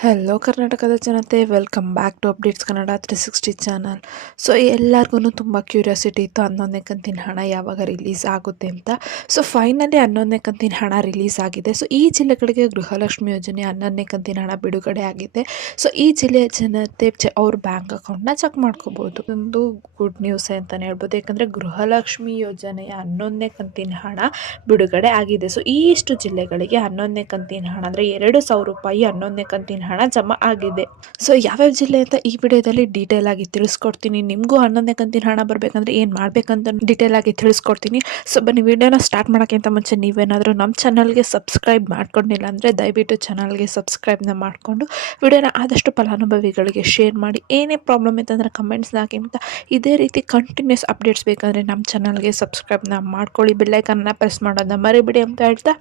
Hello ಕರ್ನಾಟಕದ ಜನತೆ, welcome back to updates Kannada 360 channel. So ಎಲ್ಲರಿಗೂ ತುಂಬ ಕ್ಯೂರಿಯಾಸಿಟಿ ಇತ್ತು 11ನೇ ಕಂತಿನ ಹಣ ಯಾವಾಗ ರಿಲೀಸ್ ಆಗುತ್ತೆ ಅಂತ. ಸೊ ಫೈನಲಿ 11ನೇ ಕಂತಿನ ಹಣ ರಿಲೀಸ್ ಆಗಿದೆ. ಸೊ ಈ ಜಿಲ್ಲೆಗಳಿಗೆ ಗೃಹಲಕ್ಷ್ಮಿ ಯೋಜನೆ 11ನೇ ಕಂತಿನ ಹಣ ಬಿಡುಗಡೆ ಆಗಿದೆ. ಸೊ ಈ ಜಿಲ್ಲೆಯ ಜನತೆ ಅವ್ರ ಬ್ಯಾಂಕ್ ಅಕೌಂಟ್ನ ಚೆಕ್ ಮಾಡ್ಕೋಬೋದು. ಒಂದು ಗುಡ್ ನ್ಯೂಸ್ ಅಂತಲೇ ಹೇಳ್ಬೋದು. ಯಾಕಂದರೆ ಗೃಹಲಕ್ಷ್ಮಿ ಯೋಜನೆಯ 11ನೇ ಕಂತಿನ ಹಣ ಬಿಡುಗಡೆ ಆಗಿದೆ. ಸೊ ಇಷ್ಟು ಜಿಲ್ಲೆಗಳಿಗೆ 11ನೇ ಕಂತಿನ ಹಣ ಅಂದರೆ 2,000 ರೂಪಾಯಿ 11ನೇ ಕಂತಿನ ಹಣ ಜಮಾ ಆಗಿದೆ. ಸೊ ಯಾವ್ಯಾವ ಜಿಲ್ಲೆ ಅಂತ ಈ ವಿಡಿಯೋದಲ್ಲಿ ಡೀಟೇಲ್ ಆಗಿ ತಿಳಿಸ್ಕೊಡ್ತೀನಿ. ನಿಮಗೂ 11ನೇ ಕಂತಿನ ಹಣ ಬರಬೇಕಂದ್ರೆ ಏನು ಮಾಡಬೇಕಂತ ಡೀಟೇಲ್ ಆಗಿ ತಿಳಿಸ್ಕೊಡ್ತೀನಿ. ಸೊ ಬನ್ನಿ, ವಿಡಿಯೋನ ಸ್ಟಾರ್ಟ್ ಮಾಡೋಕ್ಕಿಂತ ಮುಂಚೆ ನೀವೇನಾದರೂ ನಮ್ಮ ಚಾನಲ್ಗೆ ಸಬ್ಸ್ಕ್ರೈಬ್ ಮಾಡ್ಕೊಂಡಿಲ್ಲ ಅಂದರೆ ದಯವಿಟ್ಟು ಚಾನಲ್ಗೆ ಸಬ್ಸ್ಕ್ರೈಬ್ನ ಮಾಡಿಕೊಂಡು ವಿಡಿಯೋನ ಆದಷ್ಟು ಫಲಾನುಭವಿಗಳಿಗೆ ಶೇರ್ ಮಾಡಿ. ಏನೇ ಪ್ರಾಬ್ಲಮ್ ಇತ್ತಂದರೆ ಕಮೆಂಟ್ಸ್ನ ಹಾಕಿ. ಅಂತ ಇದೇ ರೀತಿ ಕಂಟಿನ್ಯೂಸ್ ಅಪ್ಡೇಟ್ಸ್ ಬೇಕಂದರೆ ನಮ್ಮ ಚಾನಲ್ಗೆ ಸಬ್ಸ್ಕ್ರೈಬ್ನ ಮಾಡ್ಕೊಳ್ಳಿ, ಬೆಲ್ಲೈಕನ್ನ ಪ್ರೆಸ್ ಮಾಡೋದನ್ನ ಮರಿಬಿಡಿ ಅಂತ ಹೇಳ್ತಾ,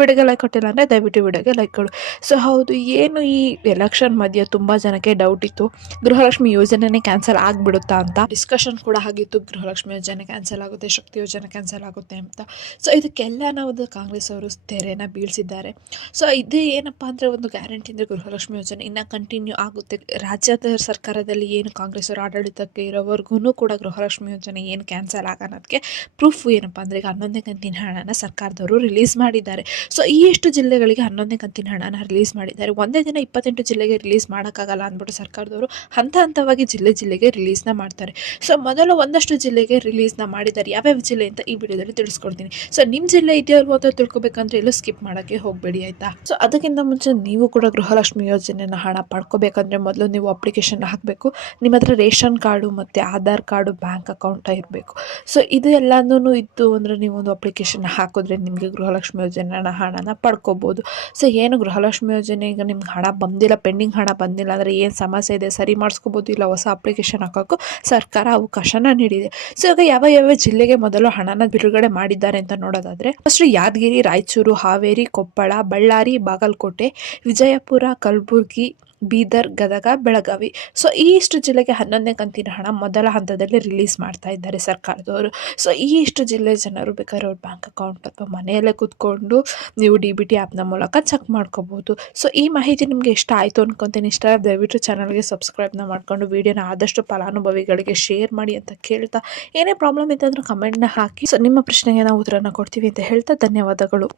ವಿಡಿಯೋಗೆ ಲೈಕ್ ಕೊಟ್ಟಿಲ್ಲ ಅಂದರೆ ದಯವಿಟ್ಟು ವಿಡಿಯೋಗೆ ಲೈಕ್ ಕೊಡು. ಸೊ ಹೌದು, ಏನು ಈ ಎಲೆಕ್ಷನ್ ಮಧ್ಯೆ ತುಂಬ ಜನಕ್ಕೆ ಡೌಟ್ ಇತ್ತು, ಗೃಹಲಕ್ಷ್ಮಿ ಯೋಜನೆನೇ ಕ್ಯಾನ್ಸಲ್ ಆಗಿಬಿಡುತ್ತಾ ಅಂತ ಡಿಸ್ಕಷನ್ ಕೂಡ ಆಗಿತ್ತು. ಗೃಹಲಕ್ಷ್ಮಿ ಯೋಜನೆ ಕ್ಯಾನ್ಸಲ್ ಆಗುತ್ತೆ, ಶಕ್ತಿ ಯೋಜನೆ ಕ್ಯಾನ್ಸಲ್ ಆಗುತ್ತೆ ಅಂತ. ಸೊ ಇದಕ್ಕೆಲ್ಲ ನಾವು ಕಾಂಗ್ರೆಸ್ ಅವರು ತೆರೆನ ಬೀಳಿಸಿದ್ದಾರೆ. ಸೊ ಇದು ಏನಪ್ಪ ಅಂದರೆ ಒಂದು ಗ್ಯಾರಂಟಿ ಅಂದರೆ ಗೃಹಲಕ್ಷ್ಮಿ ಯೋಜನೆ ಇನ್ನೂ ಕಂಟಿನ್ಯೂ ಆಗುತ್ತೆ. ರಾಜ್ಯದ ಸರ್ಕಾರದಲ್ಲಿ ಏನು ಕಾಂಗ್ರೆಸ್ ಅವರು ಆಡಳಿತಕ್ಕೆ ಇರೋವರೆಗೂ ಕೂಡ ಗೃಹಲಕ್ಷ್ಮಿ ಯೋಜನೆ ಏನು ಕ್ಯಾನ್ಸಲ್ ಆಗೋದಕ್ಕೆ ಪ್ರೂಫ್ ಏನಪ್ಪ ಅಂದರೆ ಈಗ 11ನೇ ಕಂತಿನ ಹಣನ ಸರ್ಕಾರದವರು ರಿಲೀಸ್ ಮಾಡಿದ್ದಾರೆ. ಸೊ ಎಷ್ಟು ಜಿಲ್ಲೆಗಳಿಗೆ 11ನೇ ಕಂತಿನ ಹಣನ ರಿಲೀಸ್ ಮಾಡಿದ್ದಾರೆ. ಒಂದೇ ದಿನ 28 ಜಿಲ್ಲೆಗೆ ರಿಲೀಸ್ ಮಾಡೋಕ್ಕಾಗಲ್ಲ ಅಂದ್ಬಿಟ್ಟು ಸರ್ಕಾರದವರು ಹಂತವಾಗಿ ಜಿಲ್ಲೆಗೆ ರಿಲೀಸ್ನ ಮಾಡ್ತಾರೆ. ಸೊ ಮೊದಲು ಒಂದಷ್ಟು ಜಿಲ್ಲೆಗೆ ರಿಲೀಸ್ನ ಮಾಡಿದ್ದಾರೆ. ಯಾವ್ಯಾವ ಜಿಲ್ಲೆ ಅಂತ ಈ ವಿಡಿಯೋದಲ್ಲಿ ತಿಳಿಸ್ಕೊಡ್ತೀನಿ. ಸೊ ನಿಮ್ಮ ಜಿಲ್ಲೆ ಇದೆಯಲ್ವೋ ಅಂತ ತಿಳ್ಕೊಬೇಕಂದ್ರೆ ಎಲ್ಲೂ ಸ್ಕಿಪ್ ಮಾಡೋಕ್ಕೆ ಹೋಗಬೇಡಿ, ಆಯಿತಾ. ಸೊ ಅದಕ್ಕಿಂತ ಮುಂಚೆ ನೀವು ಕೂಡ ಗೃಹಲಕ್ಷ್ಮಿ ಯೋಜನೆನ ಹಣ ಪಡ್ಕೋಬೇಕಂದ್ರೆ ಮೊದಲು ನೀವು ಅಪ್ಲಿಕೇಶನ್ ಹಾಕಬೇಕು. ನಿಮ್ಮ ಹತ್ರ ರೇಷನ್ ಕಾರ್ಡು ಮತ್ತು ಆಧಾರ್ ಕಾರ್ಡು, ಬ್ಯಾಂಕ್ ಅಕೌಂಟ ಇರಬೇಕು. ಸೊ ಇದು ಎಲ್ಲನೂ ಇತ್ತು ಅಂದರೆ ನೀವು ಒಂದು ಅಪ್ಲಿಕೇಶನ್ ಹಾಕಿದ್ರೆ ನಿಮಗೆ ಗೃಹಲಕ್ಷ್ಮಿ ಯೋಜನೆ ಹಣನ ಪಡ್ಕೋಬೋದು. ಸೊ ಏನು ಗೃಹಲಕ್ಷ್ಮಿ ಯೋಜನೆ ಈಗ ನಿಮ್ಗೆ ಹಣ ಬಂದಿಲ್ಲ, ಪೆಂಡಿಂಗ್ ಹಣ ಬಂದಿಲ್ಲ ಅಂದರೆ ಏನು ಸಮಸ್ಯೆ ಇದೆ ಸರಿ ಮಾಡಿಸ್ಕೋಬೋದು, ಇಲ್ಲ ಹೊಸ ಅಪ್ಲಿಕೇಶನ್ ಹಾಕೋಕ್ಕೂ ಸರ್ಕಾರ ಅವಕಾಶನ ನೀಡಿದೆ. ಸೊ ಈಗ ಯಾವ ಜಿಲ್ಲೆಗೆ ಮೊದಲು ಹಣನ ಬಿಡುಗಡೆ ಮಾಡಿದ್ದಾರೆ ಅಂತ ನೋಡೋದಾದರೆ, ಫಸ್ಟ್ ಯಾದಗಿರಿ, ರಾಯಚೂರು, ಹಾವೇರಿ, ಕೊಪ್ಪಳ, ಬಳ್ಳಾರಿ, ಬಾಗಲಕೋಟೆ, ವಿಜಯಪುರ, ಕಲಬುರಗಿ, ಬೀದರ್, ಗದಗ, ಬೆಳಗಾವಿ. ಸೊ ಇಷ್ಟು ಜಿಲ್ಲೆಗೆ 11ನೇ ಕಂತಿನ ಹಣ ಮೊದಲ ಹಂತದಲ್ಲಿ ರಿಲೀಸ್ ಮಾಡ್ತಾ ಇದ್ದಾರೆ ಸರ್ಕಾರದವರು. ಸೊ ಇಷ್ಟು ಜಿಲ್ಲೆ ಜನರು ಬೇಕಾದ್ರೆ ಅವ್ರ ಬ್ಯಾಂಕ್ ಅಕೌಂಟ್ ಅಥವಾ ಮನೆಯಲ್ಲೇ ಕೂತ್ಕೊಂಡು ನೀವು DBT ಆ್ಯಪ್ನ ಮೂಲಕ ಚೆಕ್ ಮಾಡ್ಕೋಬೋದು. ಸೊ ಈ ಮಾಹಿತಿ ನಿಮಗೆ ಇಷ್ಟ ಆಯಿತು ಅನ್ಕೊತೀನಿ. ಇಷ್ಟ ದಯವಿಟ್ಟು ಚಾನಲ್ಗೆ ಸಬ್ಸ್ಕ್ರೈಬ್ನ ಮಾಡ್ಕೊಂಡು ವಿಡಿಯೋನ ಆದಷ್ಟು ಫಲಾನುಭವಿಗಳಿಗೆ ಶೇರ್ ಮಾಡಿ ಅಂತ ಕೇಳ್ತಾ, ಏನೇ ಪ್ರಾಬ್ಲಮ್ ಇತ್ತು ಅಂದರೆ ಕಮೆಂಟ್ನ ಹಾಕಿ. ಸೊ ನಿಮ್ಮ ಪ್ರಶ್ನೆಗೆ ನಾವು ಉತ್ತರನ ಕೊಡ್ತೀವಿ ಅಂತ ಹೇಳ್ತಾ ಧನ್ಯವಾದಗಳು.